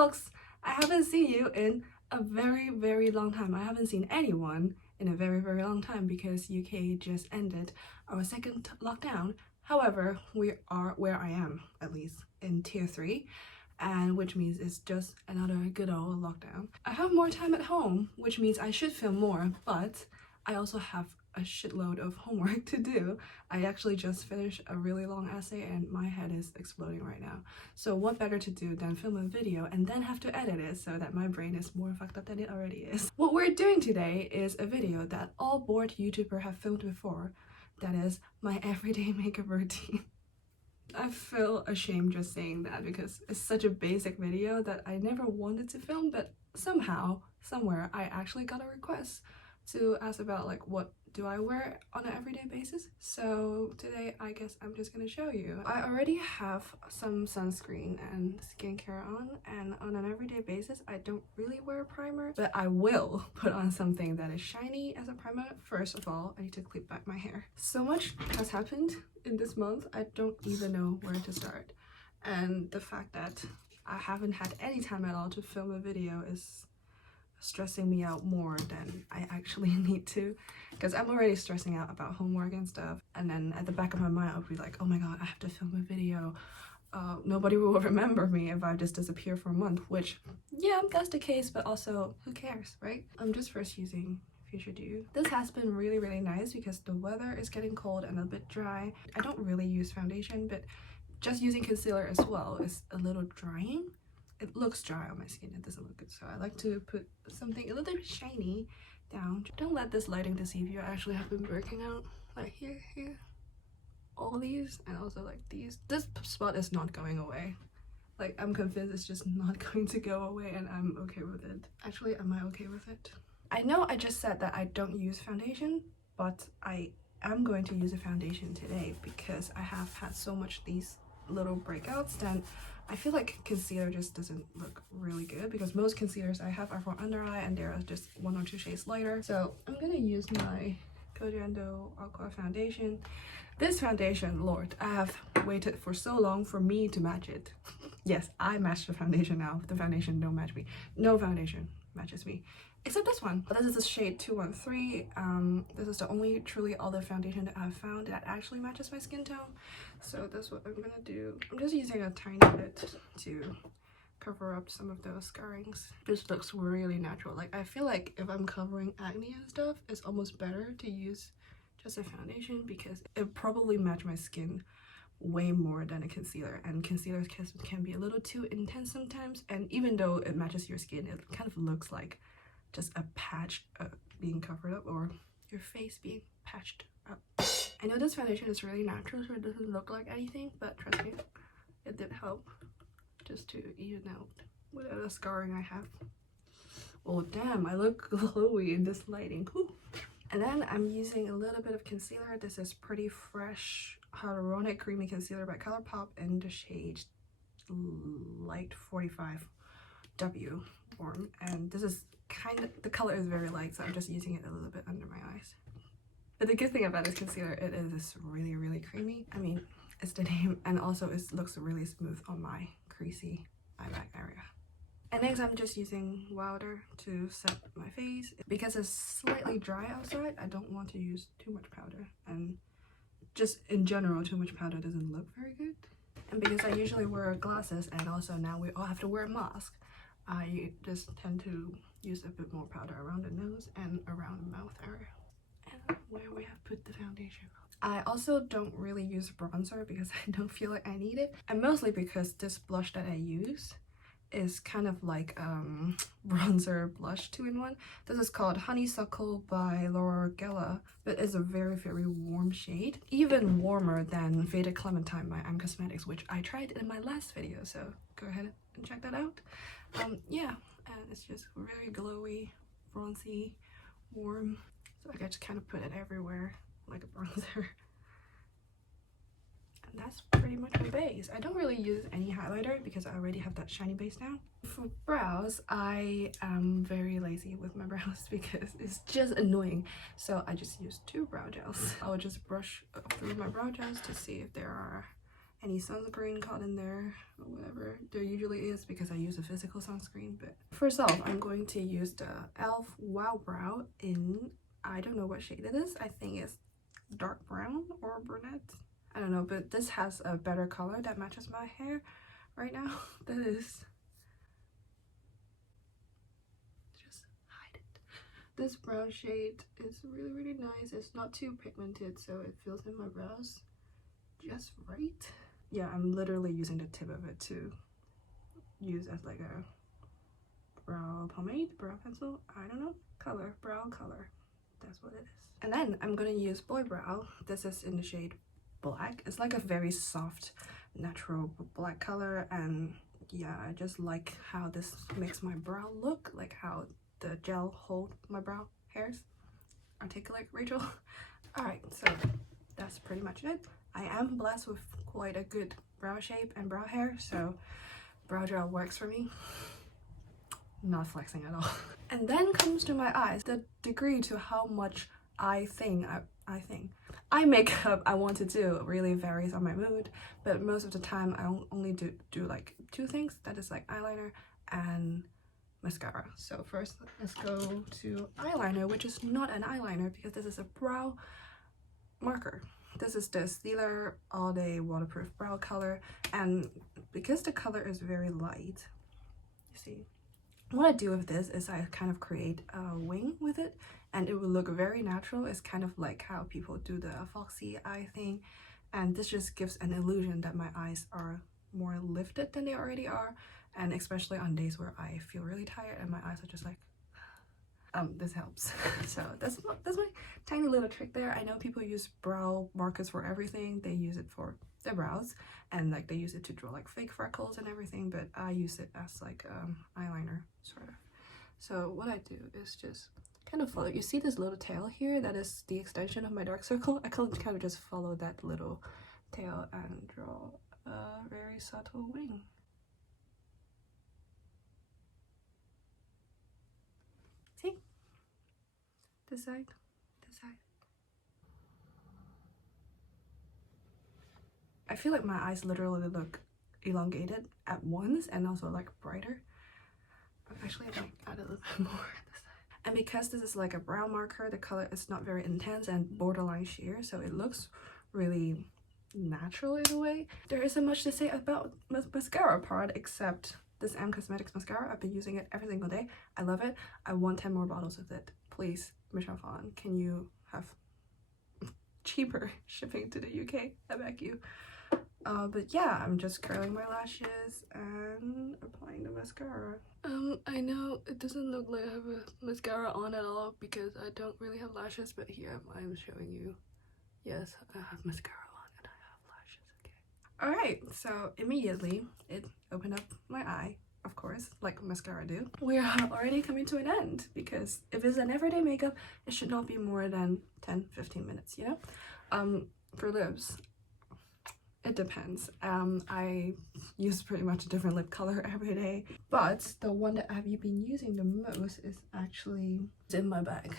folks, I haven't seen you in a very long time. I haven't seen anyone in a very long time because UK just ended our second lockdown. However, we are where I am, at least in tier 3, and which means it's just another good old lockdown. I have more time at home, which means I should film more, but I also have a shitload of homework to do. I actually just finished a really long essay and my head is exploding right now. So what better to do than film a video and then have to edit it so that my brain is more fucked up than it already is. What we're doing today is a video that all bored YouTubers have filmed before. That is my everyday makeup routine. I feel ashamed just saying that because it's such a basic video that I never wanted to film, but somehow, somewhere, I actually got a request to ask about like what do I wear on an everyday basis. So today I guess I'm just gonna show you. I already have some sunscreen and skincare on, and on an everyday basis I don't really wear primer, but I will put on something that is shiny as a primer. First of all, I need to clip back my hair. So much has happened in this month, I don't even know where to start, and the fact that I haven't had any time at all to film a video is stressing me out more than I actually need to, because I'm already stressing out about homework and stuff, and then at the back of my mind I'll be like, oh my god, I have to film a video. Nobody will remember me if I just disappear for a month, which yeah, that's the case, but also who cares, right? I'm just first using Future Dew. This has been really nice because the weather is getting cold and a bit dry. I don't really use foundation, but just using concealer as well is a little drying. It looks dry on my skin, it doesn't look good, so I like to put something a little bit shiny down. Don't let this lighting deceive you. I actually have been working out like here, all these, and also like these. This spot is not going away. Like, I'm convinced it's just not going to go away, and I'm okay with it. Actually, am I okay with it? I know I just said that I don't use foundation, but I am going to use a foundation today because I have had so much these little breakouts that I feel like concealer just doesn't look really good, because most concealers I have are for under eye and they're just 1 or 2 shades lighter. So I'm gonna use my Aqua foundation. This foundation, Lord, I have waited for so long for me to match it. Yes, I match the foundation now. The foundation don't match me. No foundation matches me, except this one. This is the shade 213. This is the only truly olive foundation that I've found that actually matches my skin tone. So that's what I'm gonna do. I'm just using a tiny bit to cover up some of those scarrings. This looks really natural. Like, I feel like if I'm covering acne and stuff, it's almost better to use just a foundation because it probably match my skin way more than a concealer, and concealers can be a little too intense sometimes, and even though it matches your skin, it kind of looks like just a patch being covered up, or your face being patched up. I know this foundation is really natural, so it doesn't look like anything, but trust me, it did help just to even out whatever scarring I have. Oh damn, I look glowy in this lighting. Whew. And then I'm using a little bit of concealer. This is Pretty Fresh Hyaluronic Creamy Concealer by Colourpop in the shade Light 45W form, and this is kind of, the color is very light, so I'm just using it a little bit under my eyes. But the good thing about this concealer, it is really creamy. I mean, it's the name, and also it looks really smooth on my creasy eye bag area. And next I'm just using Wowder to set my face. Because it's slightly dry outside, I don't want to use too much powder, and just in general too much powder doesn't look very good. And because I usually wear glasses, and also now we all have to wear a mask, I just tend to use a bit more powder around the nose and around the mouth area, and where we have put the foundation. I also don't really use bronzer because I don't feel like I need it, and mostly because this blush that I use is kind of like bronzer blush 2-in-1. This is called Honeysuckle by L'Oreal, but it's a very warm shade, even warmer than Faded Clementine by I'm Cosmetics, which I tried in my last video, so go ahead and check that out. Yeah, and it's just very glowy, bronzy, warm, so I just kind of put it everywhere like a bronzer. And that's pretty much my base. I don't really use any highlighter because I already have that shiny base now. For brows, I am very lazy with my brows because it's just annoying. So I just use 2 brow gels. I'll just brush through my brow gels to see if there are any sunscreen caught in there or whatever there usually is, because I use a physical sunscreen. But first off, I'm going to use the e.l.f. Wow Brow in, I don't know what shade it is. I think it's dark brown or brunette. I don't know, but this has a better color that matches my hair right now. That is, just hide it. This brown shade is really, really nice. It's not too pigmented, so it fills in my brows just right. Yeah, I'm literally using the tip of it to use as like a brow pomade, brow pencil, I don't know, color, brow color. That's what it is. And then I'm gonna use Boy Brow. This is in the shade Black. It's like a very soft, natural black color, and yeah, I just like how this makes my brow look, like how the gel hold my brow hairs. Articulate, Rachel. Alright, so that's pretty much it. I am blessed with quite a good brow shape and brow hair, so brow gel works for me. Not flexing at all. And then comes to my eyes, the degree to how much eye makeup I want to do really varies on my mood, but most of the time I only do like two things, that is like eyeliner and mascara. So first let's go to eyeliner, which is not an eyeliner because this is a brow marker. This is the Stila All Day Waterproof Brow Color, and because the color is very light, you see, what I do with this is I kind of create a wing with it, and it will look very natural. It's kind of like how people do the foxy eye thing, and this just gives an illusion that my eyes are more lifted than they already are, and especially on days where I feel really tired and my eyes are just like, this helps. So that's my tiny little trick there. I know people use brow markers for everything. They use it for their brows, and like they use it to draw like fake freckles and everything, but I use it as like eyeliner sort of. So what I do is just kind of follow. You see this little tail here? That is the extension of my dark circle. I kind of just follow that little tail and draw a very subtle wing. See? This side, this side. I feel like my eyes literally look elongated at once and also like brighter. But actually I might add a little bit more at this side. And because this is like a brown marker, the color is not very intense and borderline sheer, so it looks really natural in a way. There isn't much to say about mascara part except this M Cosmetics mascara. I've been using it every single day. I love it. I want 10 more bottles of it. Please, Michelle Phan, can you have cheaper shipping to the UK? I beg you. But yeah, I'm just curling my lashes and applying the mascara. I know it doesn't look like I have a mascara on at all because I don't really have lashes, but here I'm showing you. Yes, I have mascara on and I have lashes, okay? Alright, so immediately it opened up my eye, of course, like mascara do. We are already coming to an end because if it's an everyday makeup, it should not be more than 10-15 minutes, you know? For lips, it depends. I use pretty much a different lip color every day, but the one that I've been using the most is actually in my bag.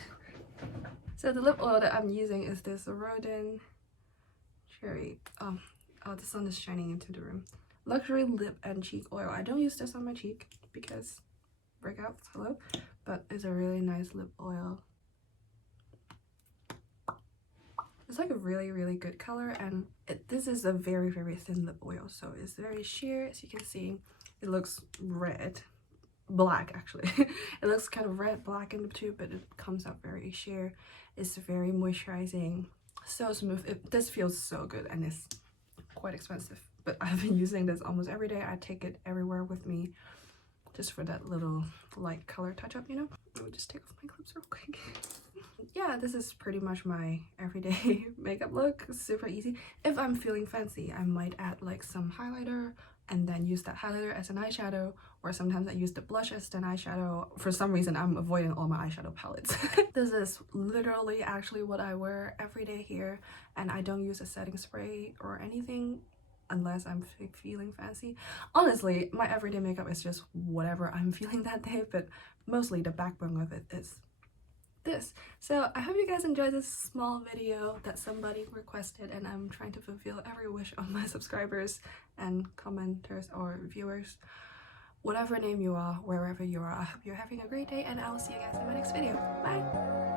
So the lip oil that I'm using is this Rodin Cherry. Oh, the sun is shining into the room. Luxury lip and cheek oil. I don't use this on my cheek because breakouts, hello, but it's a really nice lip oil. It's like a really, really good color, and this is a very, very thin lip oil, so it's very sheer. As you can see, it looks black actually. It looks kind of red, black in the tube, but it comes out very sheer. It's very moisturizing, so smooth. This feels so good, and it's quite expensive, but I've been using this almost every day. I take it everywhere with me just for that little light color touch up, you know? Let me just take off my clips real quick. Yeah, this is pretty much my everyday makeup look. Super easy. If I'm feeling fancy, I might add like some highlighter and then use that highlighter as an eyeshadow, or sometimes I use the blush as an eyeshadow. For some reason, I'm avoiding all my eyeshadow palettes. This is literally actually what I wear every day here, and I don't use a setting spray or anything unless I'm feeling fancy. Honestly, my everyday makeup is just whatever I'm feeling that day, but mostly the backbone of it is this. So I hope you guys enjoyed this small video that somebody requested, and I'm trying to fulfill every wish of my subscribers and commenters or viewers, whatever name you are, wherever you are. I hope you're having a great day, and I will see you guys in my next video. Bye!